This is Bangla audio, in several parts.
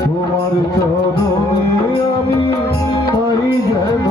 তোমার চরণে আমি পাই যেন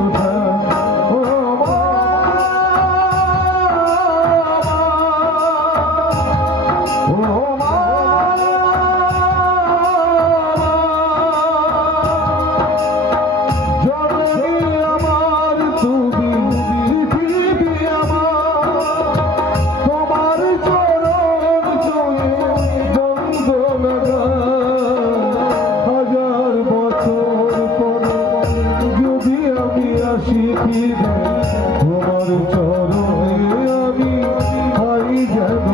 তোমার চরণে আমি পাই যেন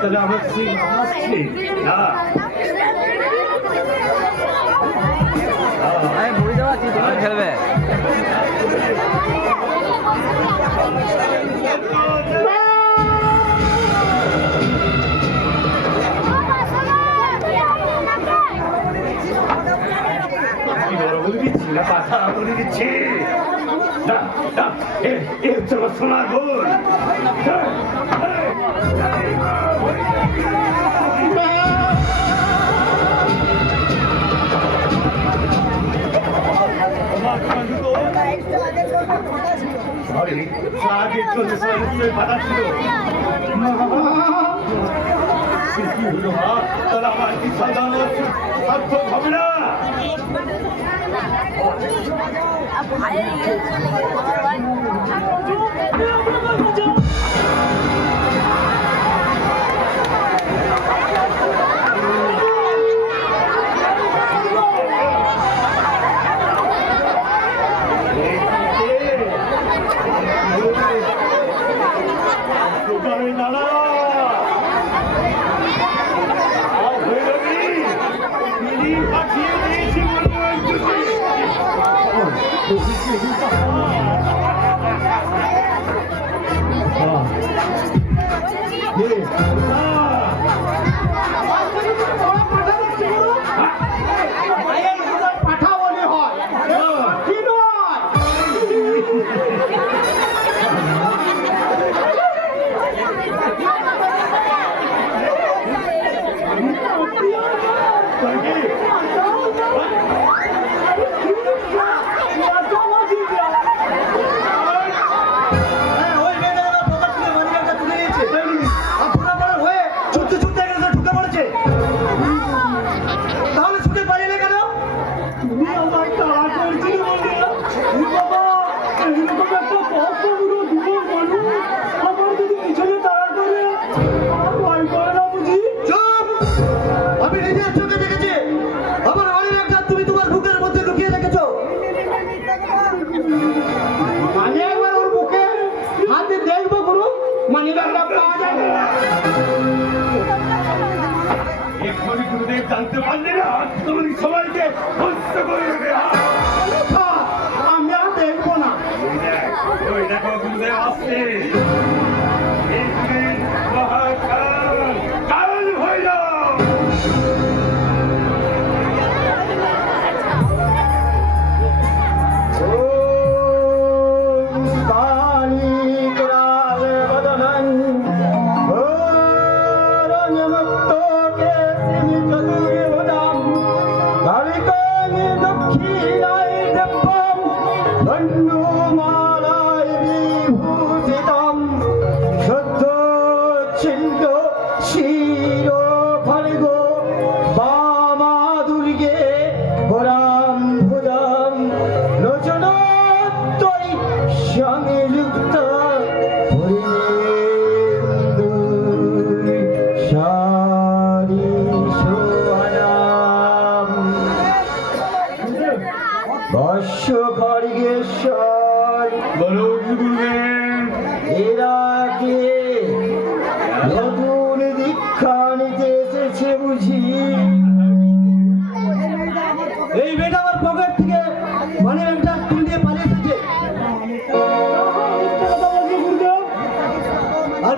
তাহলে আমার আসছি মুড়ি দেওয়া আছে তোমরা খেলবে পাখা বলে দিচ্ছি সোনার বোন পাতা ছিল আমার কি সার্থক হবে না জানতে পারলে না তুমি সবাইকে করে দেবে আমি আর দেখবো না ওই দেখো গুরুদেব আসছে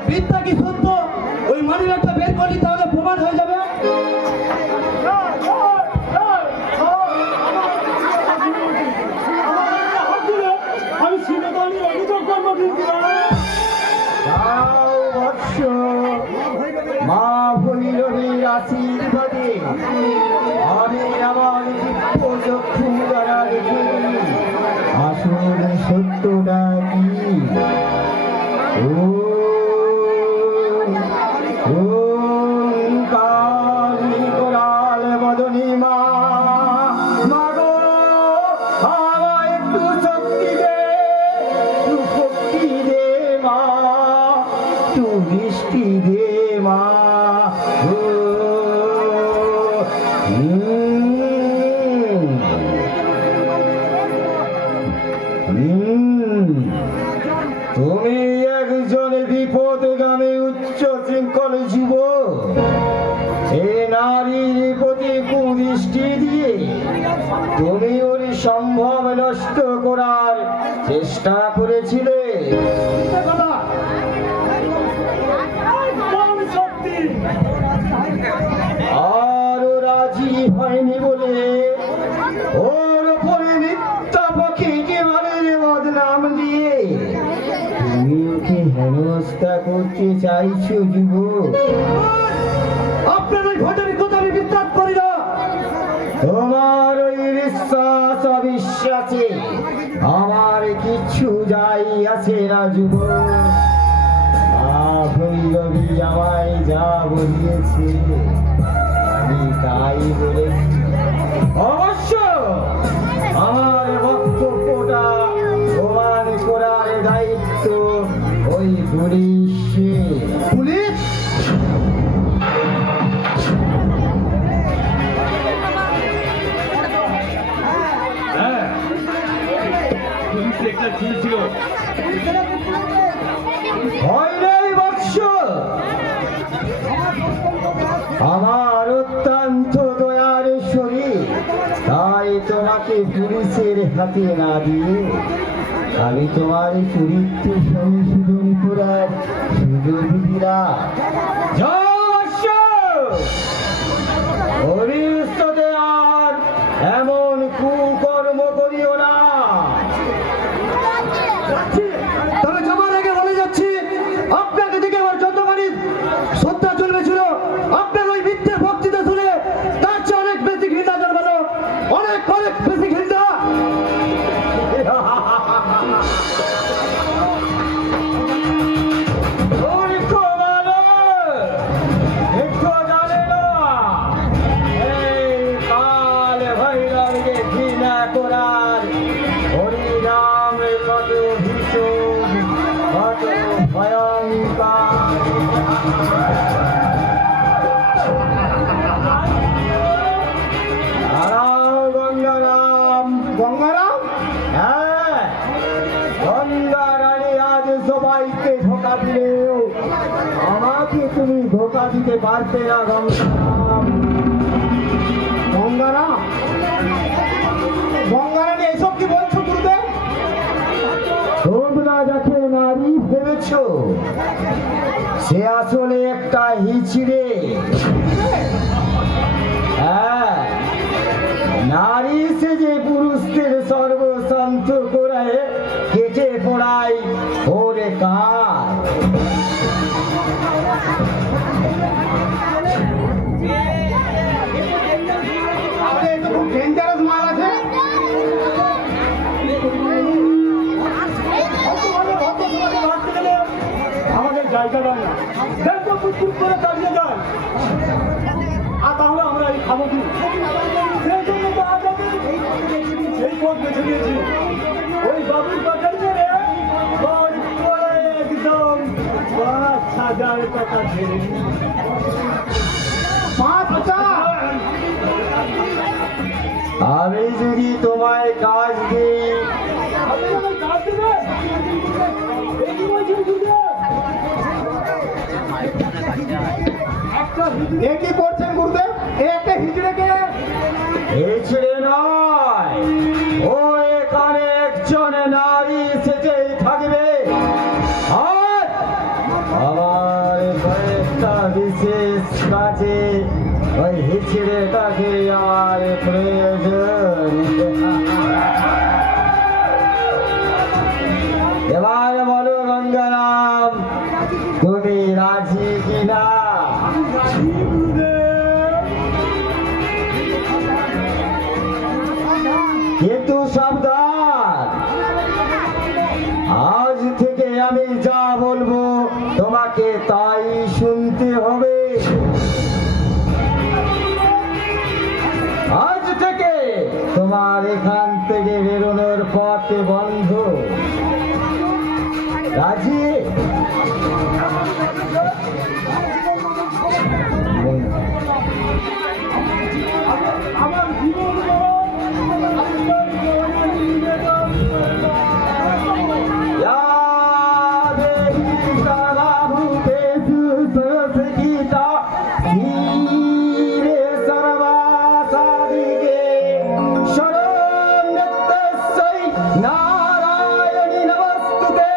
বিদ্যা কি সত্য? ওই মানিব্যাগটা বের করলি তাহলে প্রমাণ হয়ে যাবে। আমি সিনেমানি অভিযোগ করবো কিন্তু তাও বৎস মা ভৈরবীর আশীর্বাদে আমি আমার দিব্য চক্ষু দ্বারা দেখি আসল সত্যটা কি। ওম কালী কোলাল বদনী মা, মা গো আমায় একটু শক্তি দে, একটু শক্তি দে মা, একটু দৃষ্টি দে মা গো। তুমি একজন বিপদগামী উচ্চ শৃঙ্খল যুবক, এ নারীর প্রতি কুদৃষ্টি দিয়ে তুমি ওর সম্ভব নষ্ট করার চেষ্টা করেছিলে। আর ও রাজি হয়নি বলে ওর উপরে মিথ্যা পক্ষীকে মানের বদনাম দিয়ে তুমি ওকে হেনস্থা করতে চাইছো যুবক। আপনার ওই ঘটনার কথা আমি বিশ্বাস করি না। তোমার ওই বিশ্বাস অবিশ্বাসে আমার কিচ্ছু যাই আসে না যুবক। মা ভৈরবী আমায় যা বলিয়েছে আমি তাই বলেছি। অবশ্য আমার বক্তব্যটা প্রমাণ করার দায়িত্ব ওই পুলিশের। পুলিশ? হ্যাঁ পুলিশ একটা ছিল ভয় নেই বৎস, আমার অত্যন্ত দয়ার শরীর, তাই তোমাকে পুলিশের হাতে না দিয়ে আমি তোমার চরিত্র সংশোধন করার সুযোগ দিলাম। যাও বৎস, ভবিষ্যতে আর এমন কুকর্ম করিও না। তবে যাবার আগে বলে যাচ্ছি, আপনাকে দেখে আমার যতখানি শ্রদ্ধা জন্মেছিল, আপনার ওই মিথ্যে বক্তৃতা শুনে তার চেয়ে অনেক বেশি ঘৃণা জন্মালো, অনেক অনেক বেশি ঘৃণা। মূর্খ মানুষ, একটু জানে না এই কাল ভৈরবকে ঘৃণা করার হরিনাম কত ভীষণ, কত ভয়ঙ্কর। দাঁড়াও গঙ্গারাম। গঙ্গারাম? হ্যাঁ, গঙ্গারানী আজ সবাইকে ধোকা দিলেও আমাকে তুমি ধোকা দিতে পারবে না গঙ্গারাম। গঙ্গারাম? গঙ্গারানী এসব কি বলছো গুরুদেব? তোমরা যাকে নারী ভেবেছ সে আসলে একটা হিচড়ে। হ্যাঁ, নারী সে যে পুরুষদের সর্বশান্ত করে কেটে পড়ায় ওরে কাজ। ডেঞ্জারাস মাল আছে। আমাদের জায়গা দেয় না, দেখবো চুপ করে দাঁড়িয়ে যায়, আর তাহলে আমরা এই খাবো কি? সেই জন্য তো আজ আমি এই পথ বেছে নিয়েছি। ওই বাবুর বাজারে একদম ৫,০০০ টাকা ছেড়ে ৫,০০০? আমি যদি তোমায় কাজ দিই কাজ দেবে এই কি বলছেন গুরুদেব? একটা এ কি করছেন গুরুদেব? এ একটা হিজড়েকে এই ছেলে নয়, ও এখানে একজন নারী সেজেই থাকবে। আর আমার ওই হিচড়েটাকে আমার প্রয়োজন। এবার বলো গঙ্গারাম, তুমি রাজি কিনা? কিন্তু সাবধান, আজ থেকে আমি যা বলবো তোমাকে তাই শুনতে হবে। আজ থেকে তোমার এখান থেকে বেরোনোর পথ বন্ধ। রাজি? আমার জীবন नारायणी नमस्तुते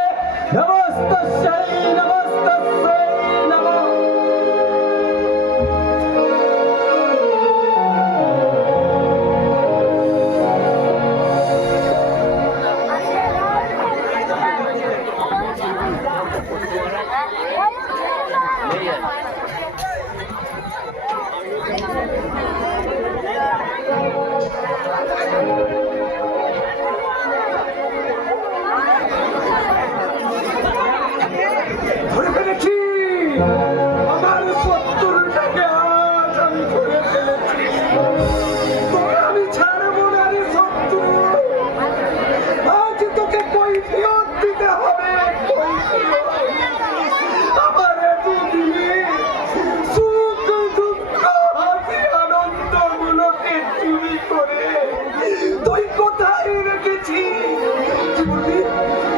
नमस्तस्यै नमस्तस्यै नमः। ধরে ফেলেছি, আমার 70টাকে আজ আমি ধরে ফেলেছি। তোকে আমি ছাড়বো না রে শত্রু, আজ তোকে কৈফিয়ত দিতে হবে। আমার এতদিনে সুখ দুঃখ হাসি আনন্দ গুলোকে চুরি করে তুই কোথায় রেখেছিস? কি বলবি?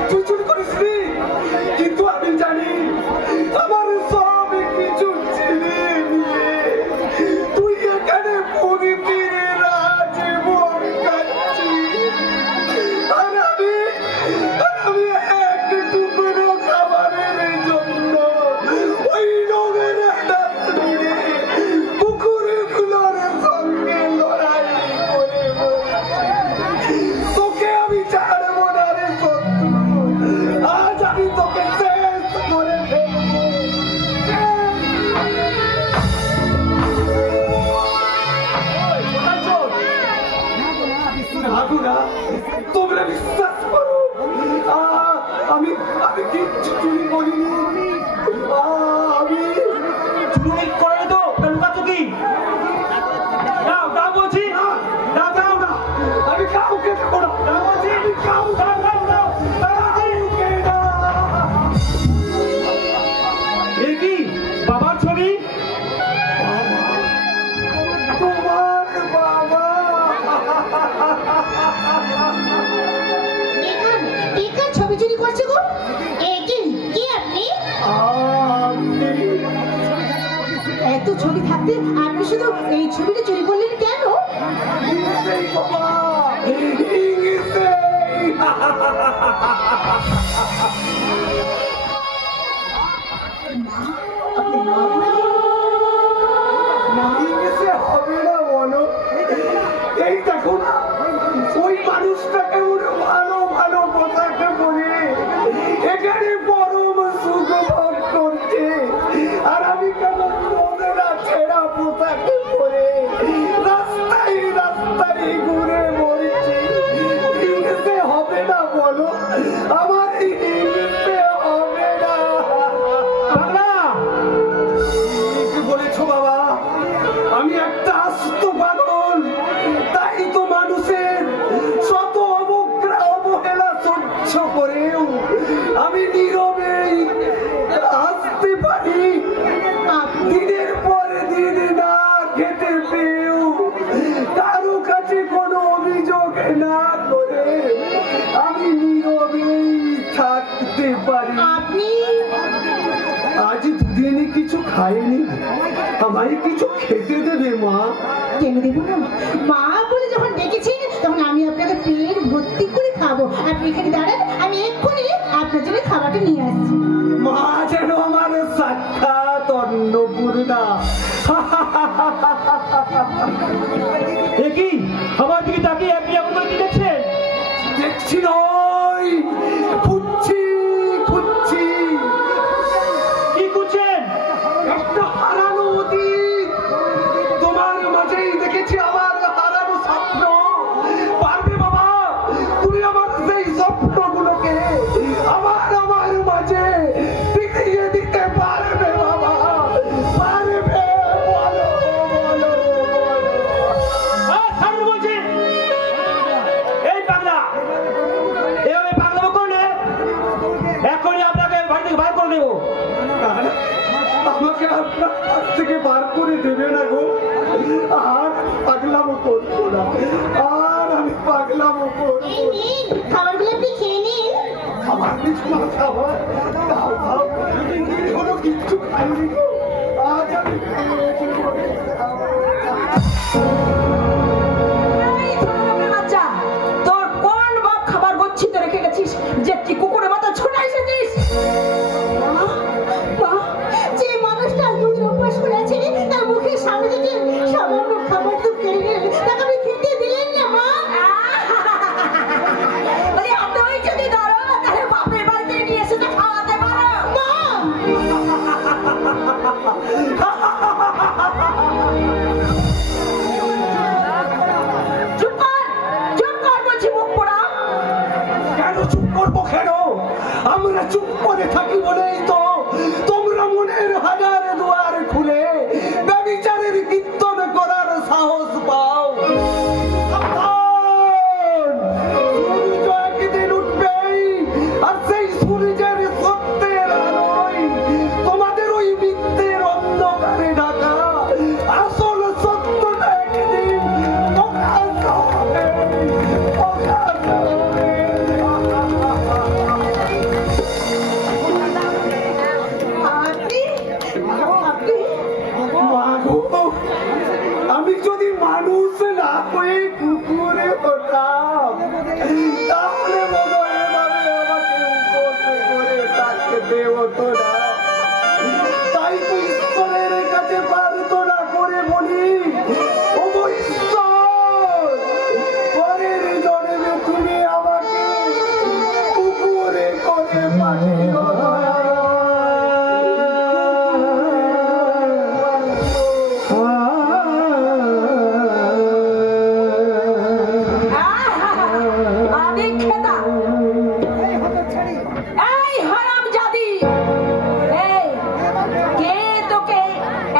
তুই চুরি করিসনি? কিন্তু আমি জানি আমার সব কিছু ছিনিয়ে নিয়ে তুই এখানে পবিত্রের রাজীবন কাটছিস। আর আমি এক টুকরো খাবারের জন্য ওই নোংরা রাত্রিরে কুকুরগুলোর সঙ্গে লড়াই করে মরছি। তোকে আমি ছাড়বো না রে শত্রু, আজ আমি তোকে শেষ করে ফেলবো। না, তোমরা বিশ্বাস করো, আমি কিচ্ছু চুরি করিনি। আমি চুরি করে তো লুকাতো কি? দাও দাও বলছি, দাও দাও না, আমি কাউকে দেবো না। দাও বলছি, আমি কাউকে দাও দাও কাউকে দাও। এ কি বাবার ছবি? তোমার বাবা এখান ছবি চুরি করছে গো। কে আপনি? এত ছবি থাকতে আপনি শুধু এই ছবিটা চুরি করলেন কেন? হবে না বলো? এই দেখো না, ওই মানুষটাকে ওর ভালো ভালো পোশাকে পরে এখানে পরম সুখ ভোগ করছে, আর আমি কেমন মদেরা ছেঁড়া পোশাকে পরে রাস্তায় রাস্তায় ঘুরে মরছি। হিংসে হবে না বলো? আমার হিংসে হবে না? কি বলেছো বাবা? আমি একটা আস্ত পাগল, তাই তো মানুষের শত অবজ্ঞা অবহেলা সহ্য করেও আমি নীরবেই আসতে পারি। দিনের পর দিন না খেতে পেয়েও কারো কাছে কোনো অভিযোগ না করে আমি নীরবেই থাকতে পারি। আপনি আজ দুদিনে কিছু খাইনি, আমায় কিছু খেতে দেবে মা? কেন দেব না? মা বলে যখন ডেকেছেন তখন আমি আপনাকে পেট ভর্তি করে খাবো। আপনি এখানে দাঁড়ান, আমি এক্ষুনি আপনার জন্য খাবারটা নিয়ে আসছি। মা যেন আমার সাক্ষাৎ অন্নপূর্ণা। এ কি আমার দিকে তাকিয়ে আপনি এমন করে কি দেখছেন? দেখছি নয়, খুঁজছি খুঁজছি। কি করছেন? একটা হারানো অতীত, তোমার মাঝেই দেখেছি আমার হারানো স্বপ্ন। পারবে বাবা তুমি আমার সেই স্বপ্নগুলোকে আমার মাঝে ফিরিয়ে দিতে পারবে বাবা? পারবে? বলো বলো বলো। ছাড়ুন বলছি। এই পাগলা, এভাবে পাগলামো করলে এখনই আপনাকে বাড়ি থেকে বার করে দেবো। আমাকে আপনার কাছ থেকে বার করে দেবে না গো? আর পাগলামো করবো না, আর আমি পাগলামো করবো এই নিন, খাবারগুলো আপনি খেয়ে নিন। আমার কিছু না খাবার দাও দাও, দিন হলো কিচ্ছু খাইনি গো। আজ আমি এই ধনবানের বাচ্চা, তোর কোন বাপ খাবার গচ্ছিত রেখে গেছিস যে তুই কুকুরের মতো ছুটে এসেছিস? মা, যে মানুষটা দুধের অভ্যাস করে আছে তার মুখের সামনে থেকে সামান্য খাবার তো কেড়ে নিলেন, তাকে আপনি খেতে দিলেন না মা। বলি এতই যদি ধরো তাহলে বাপের বাড়িতে নিয়ে এসে তো খাওয়াতে পারো। মা, চুপ কর বলছি মুখ পোড়া। কেন চুপ করবো কেন? আমরা চুপ করে থাকি বলেই তো তোমরা মনের হাজার দুয়ার খুলে ব্যভিচারের কীর্তন করার সাহস পাও। সাবধান! সূর্য একদিন উঠবেই, আর সেই সূর্যের সত্যের আলোয় তোমাদের ওই মিথ্যের অন্ধকারে ঢাকা আসল সত্যটা একদিন প্রকাশ হবে, প্রকাশ হবে। মাগো, আমি যদি মানুষ না হয়ে কুকুরে হতাম তাহলে মনে হয় এভাবে আমাকে উপরে করে থাকতে হতো না। তাই তো ঈশ্বরের কাছে প্রার্থনা করে বলি, ও গো ঈশ্বর, পরের জন্মে তুমি আমাকে কুকুরে করে পাঠিও দয়া। আদি খেদা, এই হারামজাদি, এই কে তোকে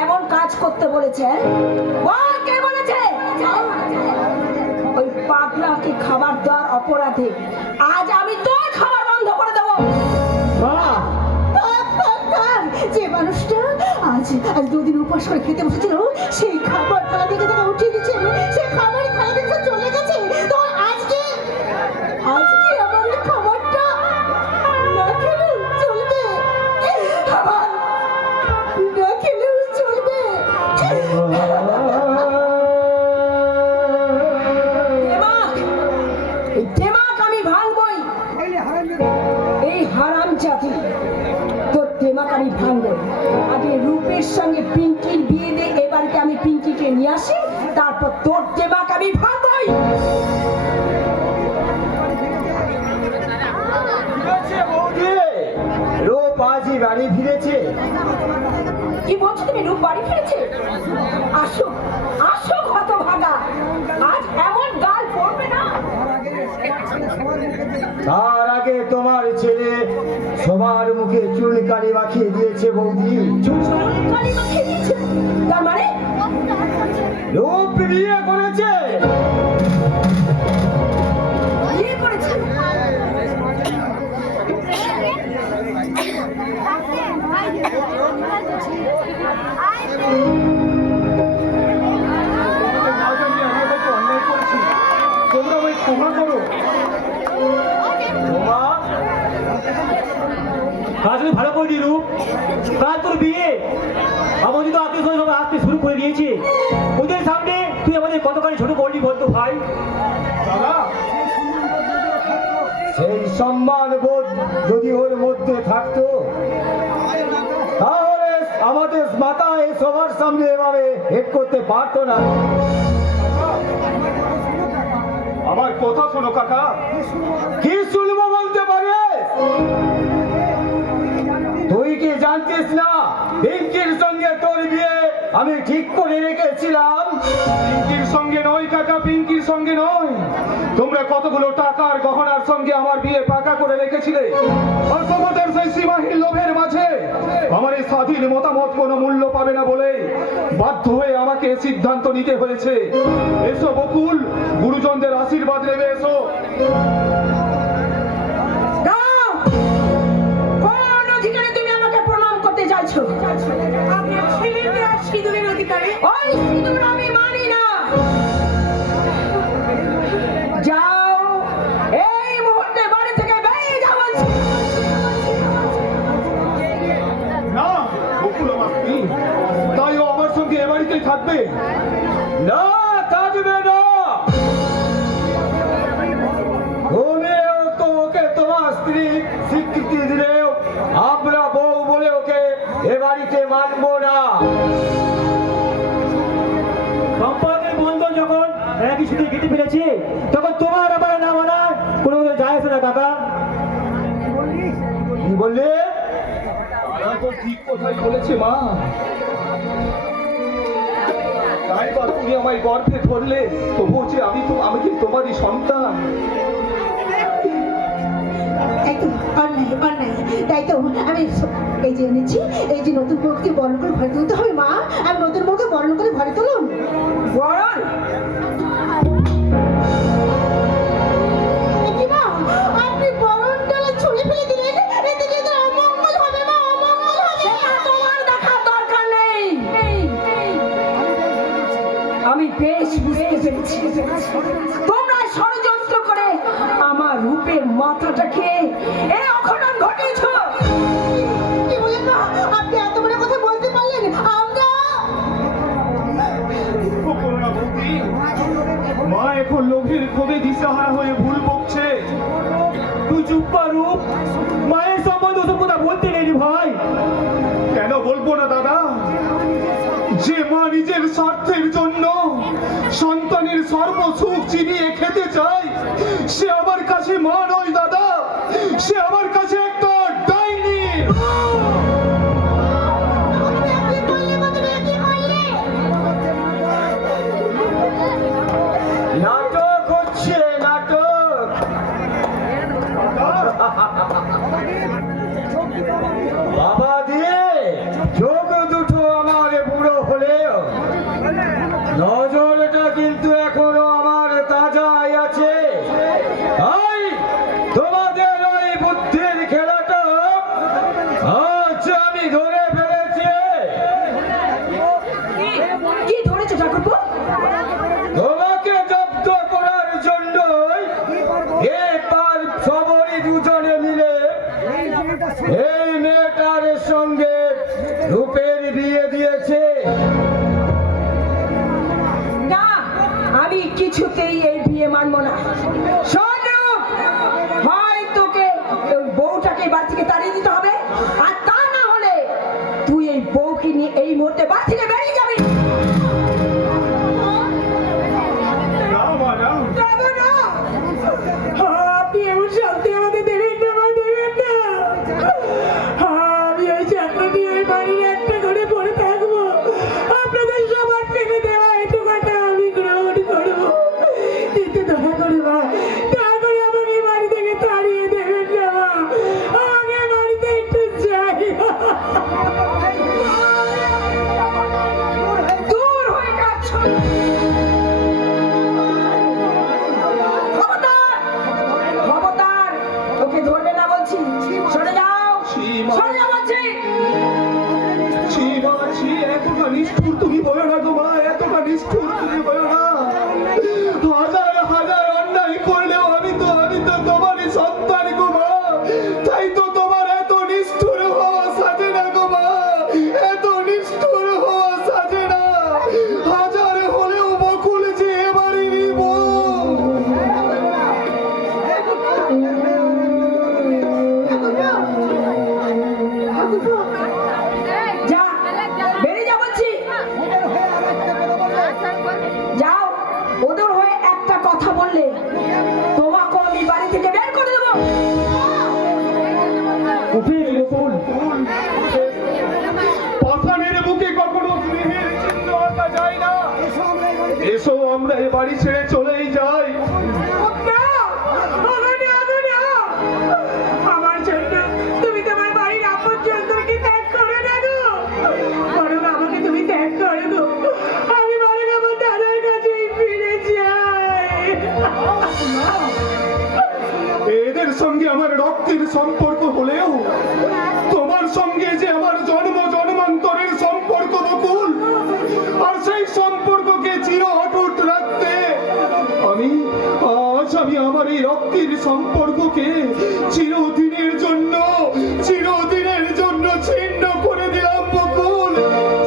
এমন কাজ করতে বলেছে? বল কে বলেছে? ওই পাগলাকে খাবার দেওয়ার অপরাধে আজ আমি তোর খাবার বন্ধ করে দেবো। যে মানুষটা আজ দুদিন উপবাস করে খেতে বসেছিল সেই খাবার থালা থেকে তাকে উঠিয়ে দিচ্ছে, সেই খাবারের থালা থেকে চলে গেছে। তো আজকে আমার এই খাবারটা না খেলেও চলবে, খাবার না খেলেও চলবে। দেমাক আমি ভাঙবই। এই হারামজাদি, তোর দেমাক আমি ভাঙবই। আগে রূপের সঙ্গে পিঙ্কির বিয়ে দিয়ে এ বাড়িতে আমি পিঙ্কিকে নিয়ে আসি, তারপর তোর দেমাক আমি ভাঙবই। রূপ আজই বাড়ি ফিরেছে। কি বলছো তুমি? রূপ বাড়ি ফিরেছে? আসো আসো হতভাগা, আজ এমন গাল পড়বে না। তার আগে তোমার ছেলে সবার মুখে চুনকালি মাখিয়ে দিয়েছে বৌদি। কালি মাখিয়ে দিয়েছে? তার মানে রূপ বিয়ে করেছে। বিয়ে করেছে? তোমরা ওই ক্ষমা করো। কাজ আমি ভালো করে দিলু, কাল তোর বিয়ে আমার যদি আত্মীয় স্বজন সবাই আসতে শুরু করে দিয়েছে, ওদের সামনে তুই আমাদের কতখানি ছোট করলি বলতো ভাই? দাদা, সেই সম্মান বোধ যদি ওর মধ্যে থাকতো তাহলে আমাদের মাতা এই সবার সামনে এভাবে হেড করতে পারতো না। আমার কথা শোনো কাকা। কি শুনবো বলতে পারে? তুই কি জানতিস না পিঙ্কির সঙ্গে তোর বিয়ে আমি ঠিক করে রেখেছিলাম? পিঙ্কির সঙ্গে নয় কাকা, পিঙ্কির সঙ্গে নয়। তোমরা কতগুলো টাকার গহনার সঙ্গে আমার বিয়ে পাকা করে রেখেছিলে, আর তোমাদের সেই সীমাহীন লোভের মাঝে আমার এই স্বাধীন মতামত কোনো মূল্য পাবে না বলে বাধ্য হয়ে আমাকে সিদ্ধান্ত নিতে হয়েছে। এসো বকুল, গুরুজনদের আশীর্বাদ নেবে এসো। দাও! কোন অধিকারে তুমি আমাকে প্রণাম করতে চাইছো? আমি ছেলেতে আর সিঁদুরের অধিকারে? ওই সিঁদুর আমি মানি না। যাও, এই মুহূর্তে বাড়ি থেকে বেরিয়ে যাও বলছি। না বকুল আমার স্ত্রী, তাই ও আমার সঙ্গে এ বাড়িতেই থাকবে। না, থাকবে না। তুমিও তো ওকে তোমার স্ত্রী স্বীকৃতি দিলেও আমরা বউ বলে ওকে এ বাড়িতে মানবো না। সম্পর্কের বন্ধন যখন একই সাথে কেটে ফেলেছে, তখন তোমার আমার না মানার কোনো যায় আসে না কাকা। কি বললে? তারা তো ঠিক কথাই বলেছে মা। তাই বা তুমি আমায় গর্ভে ধরলে, তবু যে আমি কি তোমারই সন্তান? তাই তো অন্যায় অন্যায়। তাই তো আমি এই যে এনেছি, এই যে নতুন বউকে বরণ করে ঘরে তুলতে হবে মা। আমি নতুন বউকে বরণ করে ঘরে তুলুন। বরণ? কি মা, আপনি বরণ ডালা ছুঁড়ে ফেলে দিলেন? এতে কিন্তু অমঙ্গল হবে মা, অমঙ্গল হবে। সেটা তোমার দেখার দরকার নেই। আমি বেশ বুঝতে পেরেছি তোমরা ষড়যন্ত্র করে আমার রূপের মাথাটাকে এ অঘটন ঘটিয়েছো। কি বলেন মা? আপনি এত বড় কথা বলতে পারলেন? আমরা করোনা ভক্তি, মা এখন লোভের ক্ষোভে দিশাহারা হয়ে ভুল বকছে। তুই চুপ কর রূপ, মায়ের সম্বন্ধে ওসব কথা বলতে নেই ভাই। কেন বলবো না দাদা? যে মা নিজের স্বার্থের জন্য সন্তানের সর্বসুখ চিনিয়ে খেতে চায়, সে আমার কাছে মা নয় দাদা, সে আমার কাছে একটা ডাইনি। কি করলে মা, তুমি কি করলে? নাটক হচ্ছে, নাটক। বাবা দিয়ে যোগ দুটো আমার বুড়ো হলেও নজরটা কিন্তু এখনো আমার তাজাই আছে। তাই তোমাদের ওই বুদ্ধির খেলাটা আজ আমি ধরে ফেলেছি। কি ধরেছো ঠাকুরপো? তোমাকে জব্দ করার জন্য এবার সবরই দুজনে মিলে এই মেয়েটার সঙ্গে রূপের বিয়ে দিয়েছে। না, আমি কিছুতেই এই বিয়ে মানবো না। শোন রূপ, হয় তোকে ওই বউটাকে বাড়ি থেকে তাড়িয়ে দিতে হবে, আর তা না হলে তুই এই বউকে নিয়ে এই মুহূর্তে বাড়ি থেকে বেরিয়ে যাবি। না মা, না। যাবো না। আপনি এমন শান্তি আমাকে দেবেন না, মা, দেবেন না। আমি ওই চাকরি ওই বাড়ির একটা ঘরে পড়ে থাকবো। আপনাদের সবার পেটে দেওয়া এই টাকাটা আমি গ্রহণ করবো। কিন্তু দয়া করে মা, দয়া করে আমাকে বাড়ি থেকে তাড়িয়ে দেবেন না মা। আমাকে বাড়িতে একটু যাই। দূর হয়ে যাচ্ছ। খবরদার! খবরদার! ওকে ধরবে না বলছি। সরে যাও, সরে যাও বলছি। ছি মা, ছি, এতটা নিষ্ঠুর তুমি বলো না গো মা, এতটা নিষ্ঠুর তুমি বলো না। হাজার হাজার অন্যায় করলেও আমি তো তোমারই সন্তান গো মা। তাই তো তোমার এত নিষ্ঠুর হওয়া সাজে না গো মা, এত নিষ্ঠুর হওয়া সাজে না। হাজার হলেও বকুল যে এবারেরই বউ। যা, বাড়ি ছেড়ে চলেই যায়। আমার জন্য তুমি তোমার বাড়ির আপনজনদেরকে ত্যাগ করো না গো, বরং আমাকে তুমি ত্যাগ করো গো। আমি বরং আমার দাদার কাছেই ফিরে যাই। এদের সঙ্গে আমার রক্তের সম্পর্ক হলেও তোমার সঙ্গে যে আমার জন্ম জন্মান্তরের সম্পর্ক বকুল, আর সেই সম্পর্ককে চির অটুট রাখতে আমি আমার এই রক্তের সম্পর্ককে চিরদিনের জন্য ছিন্ন করে দিলাম বকুল,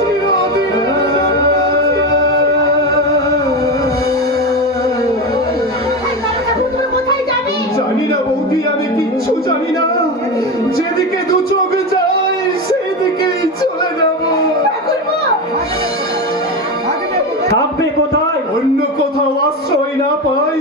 চিরদিনের জন্য। কোথায় যাবে? জানি না বৌদি, আমি কিচ্ছু জানি না। যেদিকে দু চোখ যায় সেই দিকেই চলে যাব। থাকবে কোথায়? অন্য কোথাও আশ্রয় না পাই,